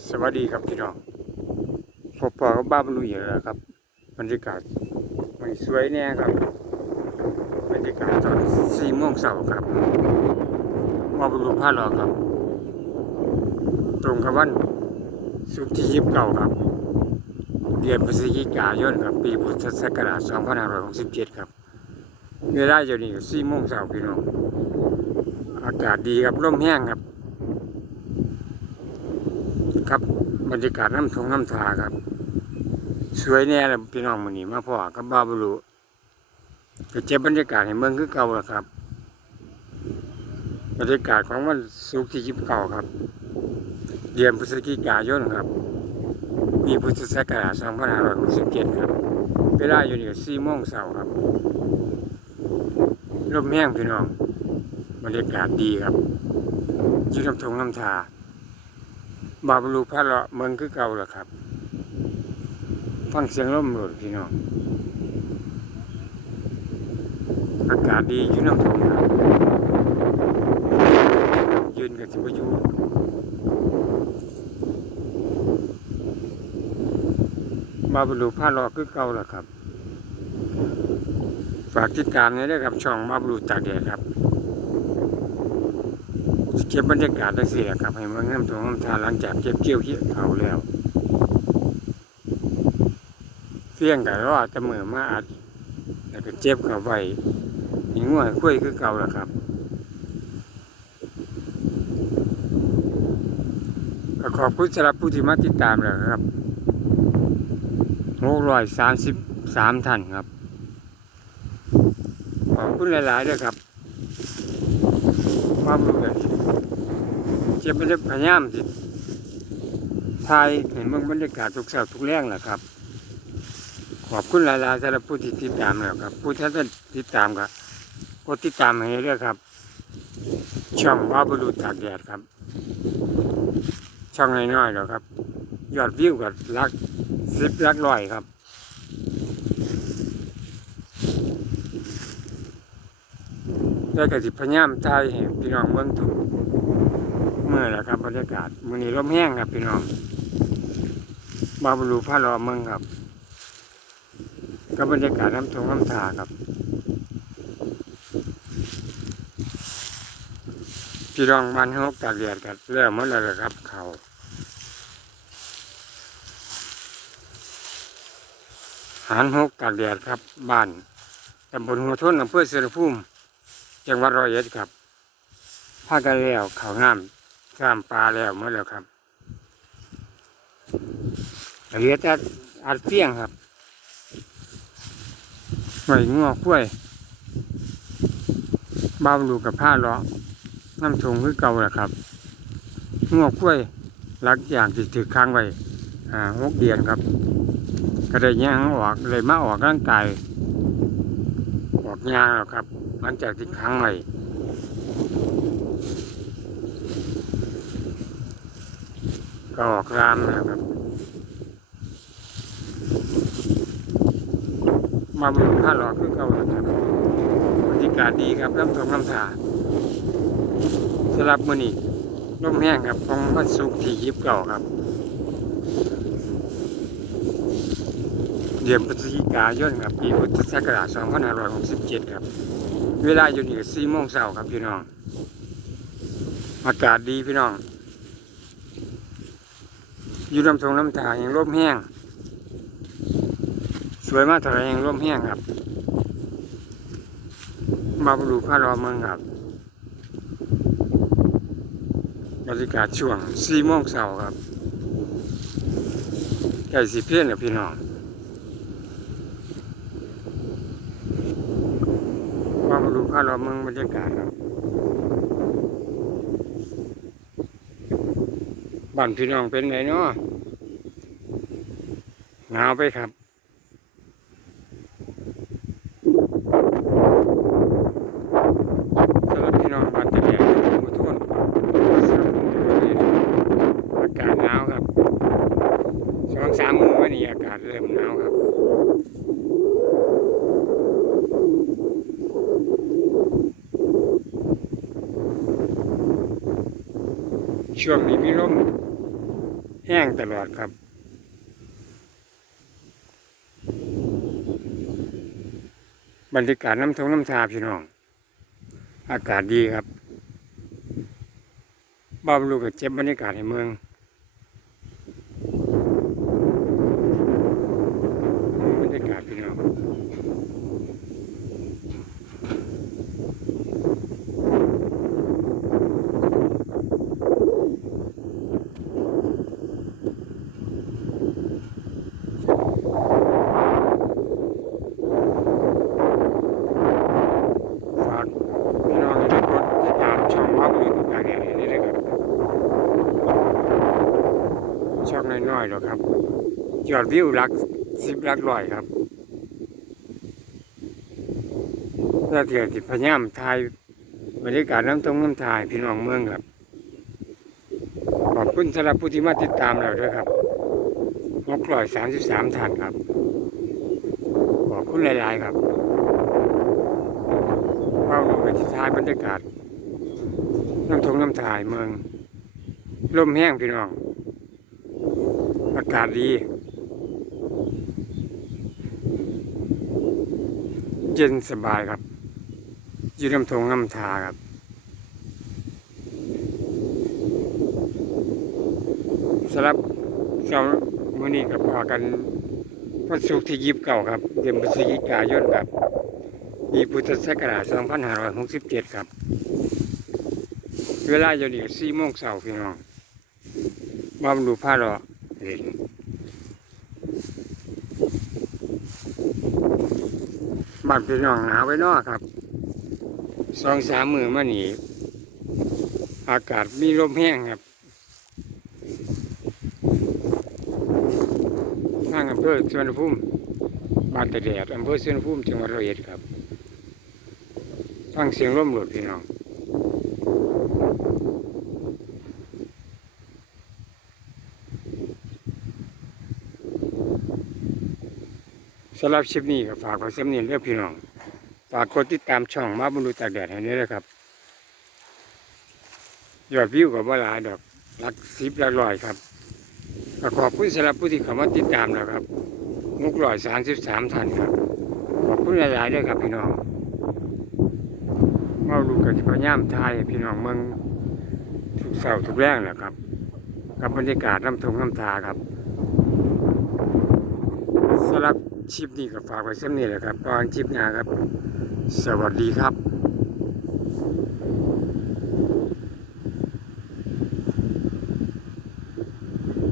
สวัสดีครับพี่น้องพบปอกับบ้าบรรลุอยู่แล้วครับบรรยากาศไม่สวยแน่ครับบรรยากาศตอนสี่โมงเช้าครับบ้าบรรลุพาหลอครับ ตรงกับวันสุกที่ยิบเก่าครับ เดือนพฤศจิกายนครับปีพุทธศักราช2567ครับเวลาอยู่นี่สี่โมงเช้าพี่น้องอากาศดีครับร่มแห้งครับ ครับ บรรยากาศน้ำทงน้ำทาครับ สวยแน่เลยพี่น้องมันนี้มาพ่อกับบ้าบุรุก็เจ็บบรรยากาศให้เมืองคือเก่าแล้วครับ บรรยากาศของวันสุกที่ยิบเก่าครับเดือนพฤศจิกายนครับปีพุทธศักราช2567ครับ เวลาอยู่นี่สี่โมงเช้าครับร่มแห้งพี่น้องบรรยากาศดีครับยืดน้ำทงน้ำทา บาบลูพระเลาะเมืองคือเก่าแหละครับ ฟังเสียงลมหลดพี่น้อง อากาศดีอยืนน้ำทงครับยืนกับสิบอยูบาบลูพระเลาะคือเก่าแหละครับ ฝากติดตามนี้ด้วยครับช่องบาบลูตากแดดครับ เก็บบรรยากาศได้เสิแหละครับให้มืองน้ำทงน้ำทาหลังจากเก็บเกี่ยวเกี่ยวเขาแล้วเสี่ยงกับรอดจะมือมาอัดแล้วก็เจ็บเขาไว้หิงหัวคุยคือเก่าแล้วครับก็ขอบคุณสำหรับผู้ที่มาติดตามแล้วครับหกร้อยสามสิบสามท่านครับ ขอบคุณหลายๆด้วยครับ ความรู้เลยเจ็บไม่ได้พยายามสิทายเห็นเมืองบรรยากาศทุกเสาร์ทุกแรงแหละครับ ขอบคุณหลายๆสำหรับผู้ที่ติดตามแล้วครับผู้ที่ท่านติดตามครับกดติดตามให้ด้วยครับ ช่องว่าบรุษตากแดดครับ ช่องน้อยๆแล้วครับ ยอดวิวกับลักสิบลักร้อยครับ ได้กระสิพยายามทยให้พี่น้องเมืองถูกเมื่อแหละครับบรรยากาศมือนี้ลมแห้งครับพี่น้องบาบลูพาลอเมืองครับก็บรรยากาศน้ำทงน้ำทาครับ พี่น้องบ้านฮกตากแดดกันแล้วหมดแล้วล่ะครับเขาหานฮกตากแดดครับบ้านตำบลหัวทนอำเภอเสรภูมิ จังหวัดร้อยเอ็ดครับพากันแล้วเขาวน้ำข้ามปลาแล้วหมดแล้วครับเหลือแต่อัดเปี้ยงครับไว้งอกกล้วยเบาดูกับผ้าลาะน้ำชงคือเก่าแหละครับงอกกล้วยลักอย่างที่ถือค้างไว้อ่าหกเดือนครับ ก็ได้ย่างออกเลยมาออกร่างกายออกยางแล้วครับ หลังจากที่ค้างไว้ก็ออกร้ามนะครับ มาบรุงผ้าหลอกคือเก่าแล้วครับบรรยากาศดีครับน้ำทงน้ำทาสำหรับมือนี้ร่มแห้งครับของวันศุกที่ยิบเก่าครับเดือนพฤศจิกายนครับปีพุทธศักราช2567 ครับ เวลาอยู่นี่4โมงเช้าครับพี่น้อง อากาศดีพี่น้อง อยู่ลำทงลำธารยังร่มแห้ง สวยมากเท่าไหรยังร่มแห้งครับ มาดูพระรอเมืองครับบรรยากาศช่วงสี่โมงเช้าครับใกล้สิเพี้ยนแล้วพี่น้อง มาดูพระรอเมืองบรรยากาศครับบ้านพี่น้องเป็นไงเนาะหนาวไปครับสำหรับพี่น้องบ้านตะแกรงมุทุนอากาศหนาวครับสองสามมื้อวันนี้อากาศเริ่มหนาวครับ ช่วงนี้มีลมแห้งตลอดครับ บรรยากาศน้ำทงน้ำทาพี่น้อง อากาศดีครับบ้าบลูกกับเจ็บบรรยากาศในเมืองบรรยากาศพี่น้อง ฝากพี่น้องทุกคนติดตามช่องภาพยนตร์การแสดงนี้ด้วยครับ ช่องน้อยๆหรอกครับยอดวิวหลักสิบหลักร้อยครับถ้าเกิดติดพยายามถ่ายบรรยากาศน้ำตรงน้ำทายพี่น้องเมืองครับขอบคุณสำหรับผู้ที่มาติดตามเราด้วยครับหกร้อยสามสิบสามท่านครับ ขอบคุณหลาย ๆ ครับเข้าดูไปที่ท้ายบรรยากาศน้ำทงน้ำทายเมือง ลมแห้งพี่น้อง อากาศดี เย็นสบายครับ อยู่น้ำทงน้ำทาครับ สำหรับเสาร์มื้อนี้กับพอกันวันศุกร์ที่ยิบเก่าครับ เดือนพฤศจิกายนครับปีพุทธศักราช2567 ครับ เวลาอยู่นี่4โมงเช้าพี่น้องมาดูผ้าเลาะ เล่นบ้านพี่น้องหนาวไว้นอครับสองสามมือมานี่อากาศมีลมแห้งครับทางอำเภอสวนภูมิบ้านตะแดดอำเภอสวนภูมิจังหวัดร้อยเอ็ดครับฟังเสียงร่มหลุดพี่น้อง สำหรับคลิปนี้ก็ฝากไว้สำเนียงเรื่องพี่น้องฝากกดติดตามช่องมาบรรลุตากแดดให้นี้เลยครับ ยอดวิวกับว่าหลาดอกหลักสิบหลักร้อยครับขอบคุณสำหรับผู้ที่เข้ามาติดตามแล้วครับมุกร้อยสามสิบสามท่านครับ ขอบคุณหลายๆด้วยครับพี่น้องมาดูกันพยายามทายพี่น้องเมืองทุกเสาร์ทุกแรงแหละครับ กับบรรยากาศน้ำทงน้ำทาครับสำหรับ ชิปนี้ก็ฝากไว้เส้นนี้แหละครับตอนชิปหน้าครับ สวัสดีครับ